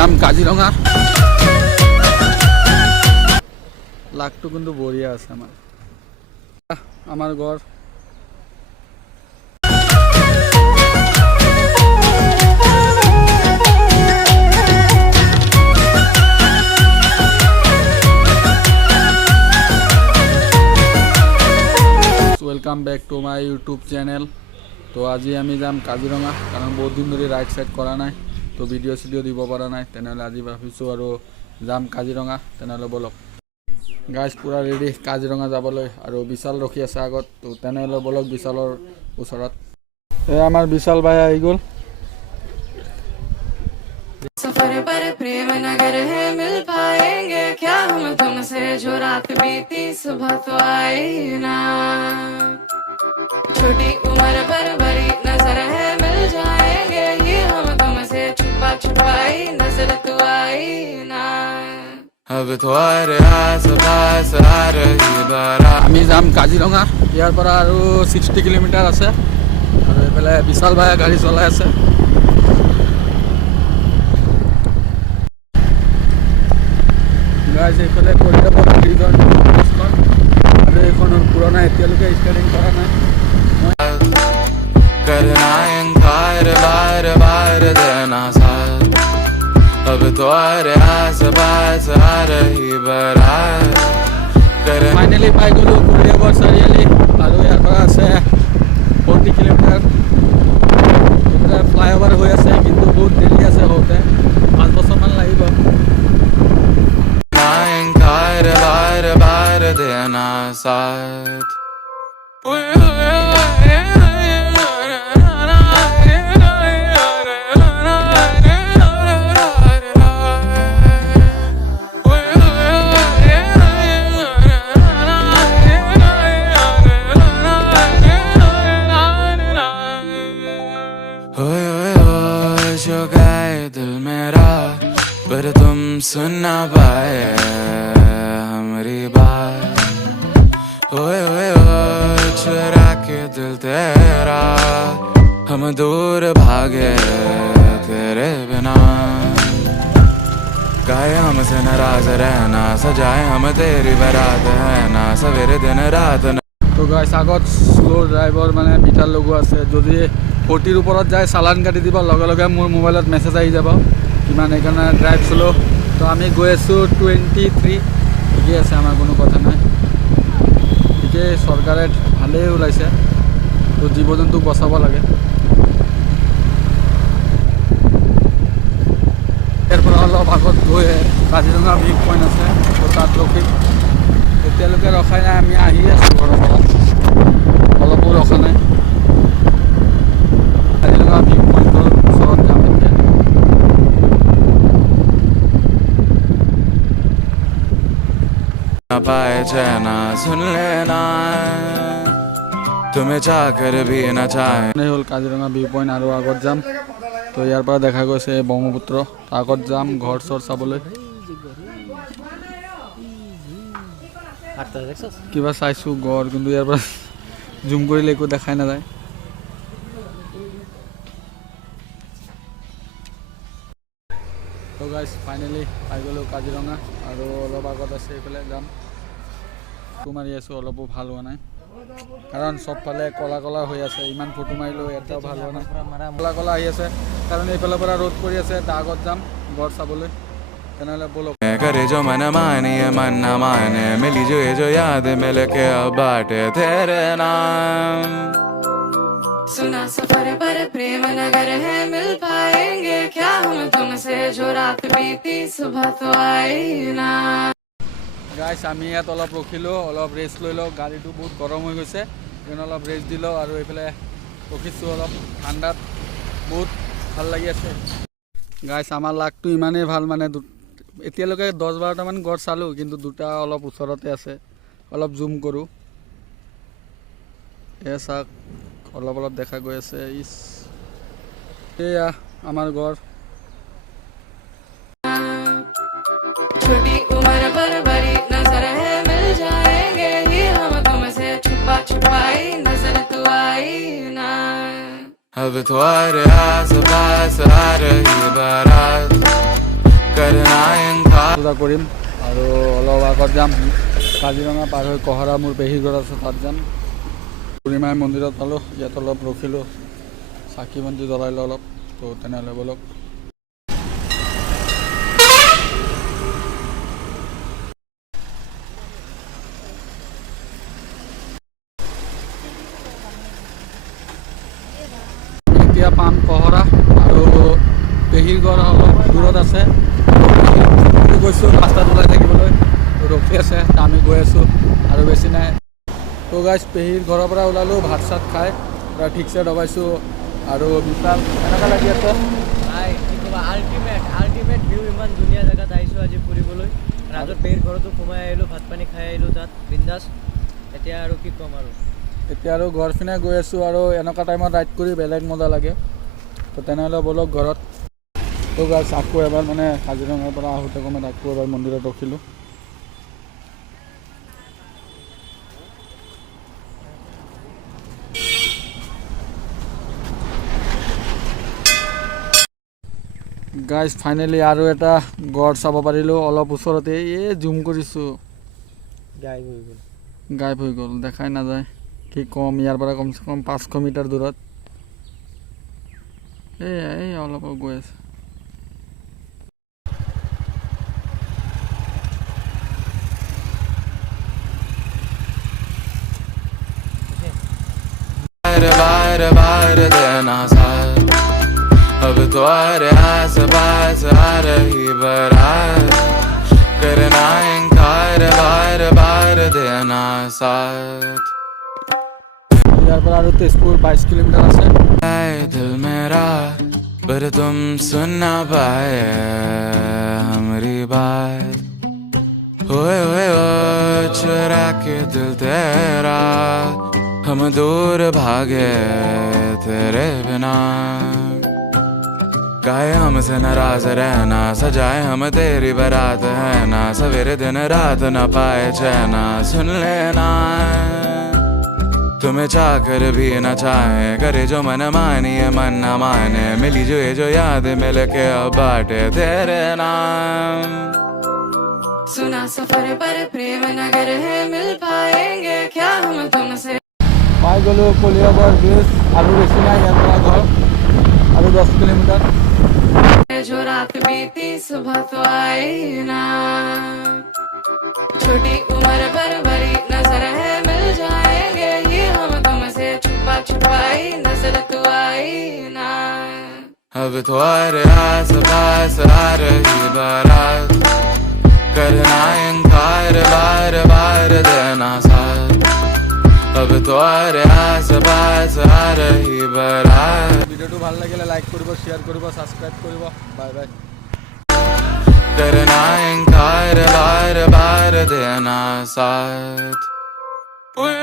যাম কাজিৰঙা। লাগটো কিন্তু বঢ়িয়া আছে আমাৰ ঘৰ। Welcome back to my YouTube channel. तो आज आमी जाम काजिरঙा कारण बहुत दिन धरि राइड साइड करा ना तो भिडिओ सिडिओ দিব পৰা নাই তেনেহলে আজি ভাবিছোঁ আৰু যাম কাজিৰঙা। তেনেহলে বলক গাইজ পুৰা ৰেডি কাজিৰঙা যাবলৈ আৰু বিশাল ৰখি আছে আগত। তো তেনেহলে বলক বিশালৰ ওচৰত। আমাৰ বিশাল ভাই আহি গ'ল। सफर पर प्रेम नगर है मिल पाएंगे क्या हम तुमसे जो रात बीती सुबह तो आई ना छोटी उम्र पर बड़ी नजर है मिल जाएंगे ये हम तुमसे छुपा छुपाई नजर तो आई ना अब तुम्हारे आस पास आ रही बारात। আমি যাম কাজিৰঙা। ইয়াৰ পৰা আৰু 60 কিলোমিটাৰ আছে আৰু এইফালে বিশাল ভাই গাড়ী চলাই আছে। গাইজ এইফালে কৰিলে ব্ৰিজৰ আৰু এইখনৰ পুৰণা এতিয়ালৈকে ষ্টাৰ্টিং কৰা নাই। करना इनकार बार बार देना साथ अब तुम्हारे आस पास आ रही बारात। ফাইনেলি পাই গ'লোঁ কুৰিয়াগড় চাৰিআলি আৰু ইয়াৰ পৰা আছে 40 কিলোমিটাৰ। ফ্লাইঅভাৰ হৈ আছে কিন্তু বহুত দেৰি আছে হওঁতে 5 বছৰমান লাগিব। इनकार बार बार देना साथ जो गए दिल मेरा पर तुम सुन ना पाए हमारी बात। ओए चुरा के दिल तेरा हम दूर भागे तेरे बिना गाए हमसे नाराज रहना सजाए हम तेरी बारात है ना सवेरे दिन रात ना। তো গাইছ আগত স্লো ড্ৰাইভৰ মানে মিটাৰ লগোৱা আছে। যদি 40ৰ ওপৰত যায় চালান কাটি দিব, লগে লগে মোৰ মোবাইলত মেছেজ আহি যাব কিমান, সেইকাৰণে ড্ৰাইভ স্লো। তো আমি গৈ আছোঁ 23। ঠিকেই আছে, আমাৰ কোনো কথা নাই। ঠিকেই, চৰকাৰে ভালেই ওলাইছে। তো জীৱ জন্তুক বচাব লাগে। ইয়াৰ পৰা অলপ আগত গৈ কাজিৰঙা ভিউ পইণ্ট আছে, তো তাত ৰখিম। এতিয়ালৈকে ৰখাই নাই, আমি আহি আছোঁ ঘৰৰ পৰা, অলপো ৰখা নাই। কাজিৰঙা ভিউ পইণ্টৰ ওচৰত যাম এতিয়া। पाए चैना सुन लेना तुम्हें चाह कर भी न चाहे। হ'ল কাজিৰঙা ভিউ পইণ্ট আৰু আগত যাম। তো ইয়াৰ পৰা দেখা গৈছে ব্ৰহ্মপুত্ৰ। আগত যাম ঘৰ চৰ চাবলৈ। কিবা চাইছোঁ গড়, কিন্তু ইয়াৰ পৰা জুম কৰিলে একো দেখাই নাযায়। তো গাইজ ফাইনেলি পাই গ'লোঁ কাজিৰঙা আৰু অলপ আগত আছে এইফালে যাম। ফটো মাৰি আছোঁ, অলপো ভাল হোৱা নাই কাৰণ চবফালে ক'লা ক'লা হৈ আছে। ইমান ফটো মাৰিলোঁ এটাও ভাল হোৱা নাই, ক'লা ক'লা আহি আছে কাৰণ এইফালৰ পৰা ৰ'দ পৰি আছে। তাৰ আগত যাম গড় চাবলৈ। তেনেহ'লে বলক। करे जो मन मानिए मन न माने मिली जो याद मिल के अब बाटे तेरे नाम। सुना सफर पर प्रेम नगर है मिल पाएंगे क्या हम तुमसे जो रात बीती सुबह तो आई ना। গাইছ আমি ইয়াত অলপ ৰখিলোঁ, অলপ ৰেষ্ট লৈ লওঁ। গাড়ীটো বহুত গৰম হৈ গৈছে, সেইকাৰণে অলপ ৰেষ্ট দি লওঁ। আৰু এইফালে ৰখিছোঁ অলপ ঠাণ্ডাত, বহুত ভাল লাগি আছে। গাইছ আমাৰ লাকটো ইমানেই ভাল, মানে এতিয়ালৈকে 10-12টামান গড় চালোঁ, কিন্তু দুটা অলপ ওচৰতে আছে। অলপ জুম কৰোঁ, এয়া চাওক অলপ অলপ দেখা গৈ আছে। এয়া আমাৰ গড়। छोटी उम्र पर बड़ी नजर है मिल जाएंगे ये हम तुमसे छुपा छुपाई नजर तो आई ना अब तुम्हारे आस पास आ रही बारात। करना इनकार পূজা কৰিম আৰু অলপ আগত যাম কাজিৰঙা পাৰ হৈ কহৰা মোৰ পেহীৰ ঘৰ আছে তাত যাম বুঢ়ীমাই মন্দিৰত পালোঁ ইয়াত অলপ ৰখিলোঁ চাকি বন্তি জ্বলাইলোঁ অলপ তো তেনেহ'লে ব'লক এতিয়া পাম কহৰা আৰু পেহীৰ ঘৰ অলপ দূৰত আছে গৈছোঁ ৰাস্তাত ওলাই থাকিবলৈ ৰখি আছে আমি গৈ আছোঁ আৰু বেছি নাই তো গাইজ পেহীৰ ঘৰৰ পৰা ওলালোঁ ভাত চাত খাই পূৰা ঠিকছে দবাইছোঁ আৰু বিশাল এনেকুৱা লাগি আছে নাই কি ক'বা আল্টিমেট ভিউ ইমান ধুনীয়া জেগাত আহিছোঁ আজি ফুৰিবলৈ ৰাজত পেহীৰ ঘৰতো সোমাই আহিলোঁ ভাত পানী খাই আহিলোঁ তাত বিন্দাছ এতিয়া আৰু কি ক'ম আৰু এতিয়া আৰু ঘৰ পিনে গৈ আছোঁ আৰু এনেকুৱা টাইমত ৰাইড কৰি বেলেগ মজা লাগে তো তেনেহ'লে ব'লক ঘৰত তো গাইজ আকৌ এবাৰ মানে কাজিৰঙাৰ পৰা আহোঁতে সময়ত আকৌ এবাৰ মন্দিৰত ৰখিলোঁ গাইজ ফাইনেলি আৰু এটা গড় চাব পাৰিলোঁ অলপ ওচৰতে এই জুম কৰিছোঁ গাইব হৈ গ'ল দেখাই নাযায় কি কম ইয়াৰ পৰা কমচে কম 500 মিটাৰ দূৰত এই অলপ গৈ আছে बार बार देना साथ अब तो अरे आस पास आ रही बारात करना इनकार बार बार देना साथ ইয়াৰ পৰা আৰু তেজপুৰ 22 কিলোমিটাৰ আছে है दिल मेरा पर तुम सुन ना पाए हमारी बात ओए चुरा के दिल तेरा हम दूर भागे तेरे बिना काहे हमसे नाराज रहना सजाए हम तेरी बारात है ना सवेरे दिन रात न पाए चैना सुन लेना तुम्हें चाह कर भी न चाहे करे जो मन मानिए मन न माने मिली जो याद मिल के अब बाटे तेरे नाम सुना सफर पर प्रेम नगर है मिल पाएंगे क्या हम तुमसे পাই গ'লোঁ কলিয়াবৰ ব্ৰিজ আৰু বেছি নাই ইয়াৰ পৰা ঘৰ আৰু 10 কিলোমিটাৰ जो रात बीती सुबह तो आई ना छोटी उम्र पर बड़ी नजर है मिल जाएंगे ये हम तुमसे छुपा छुपाई नजर तो आई ना अब तो अरे आस पास आ रही बारात करना इनकार बार बार देना साथ अब तो अरे आस पास आ रही बारात ভিডিঅ'টো ভাল লাগিলে লাইক কৰিব শ্বেয়াৰ কৰিব ছাবস্ক্ৰাইব কৰিব বাই বাই करना इनकार बार बार देना साथ